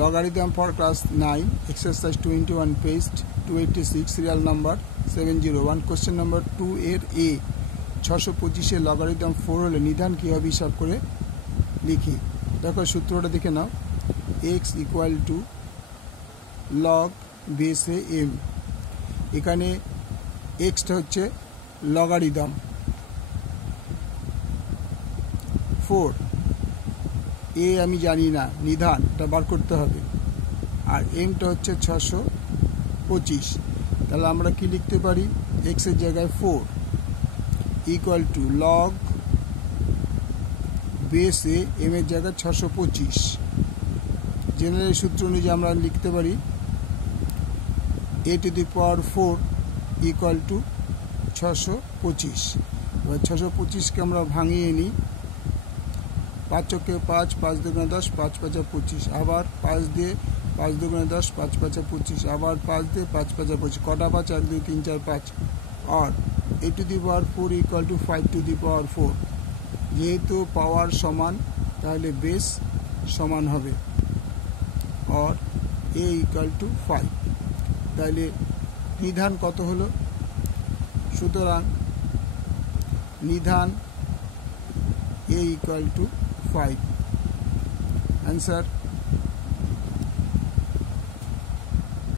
logarithm for class 9 exercise 21 page 286 serial number 701 question number 2 এর a 625 এর logarithm 4 হলে নিধান কিভাবে হিসাব করে লিখি। দেখো সূত্রটা দেখে নাও, x equal to log base a m। এখানে x টা হচ্ছে logarithm 4, a আমি জানি না, নিধানটা বার করতে হবে, আর m টা হচ্ছে 625। তাহলে আমরা কি লিখতে পারি, x এর জায়গায় 4 ইকুয়াল টু লগ বেস এ m এর জায়গায় 625। জেনারেল সূত্র অনুযায়ী আমরা লিখতে পারি a to the power 4 equal two 625। এবার 625কে আমরা ভাঙিয়ে নিই, 5 চোখে 5, 5 দুগুণে 10, 5 5 25, আবার 5 দিয়ে 5 দুগুণে 10, 5 5 25, আবার 5 দিয়ে 5 5 25, কটা 5, 1 2 3 4 5, আর a to the power 4 equal to 5 to the power 4। যেহেতু পাওয়ার সমান তাহলে বেস সমান হবে, আর a ইকুয়াল টু 5। তাহলে নিধান কত হলো, সুতরাং নিধান a equal to 5। Answer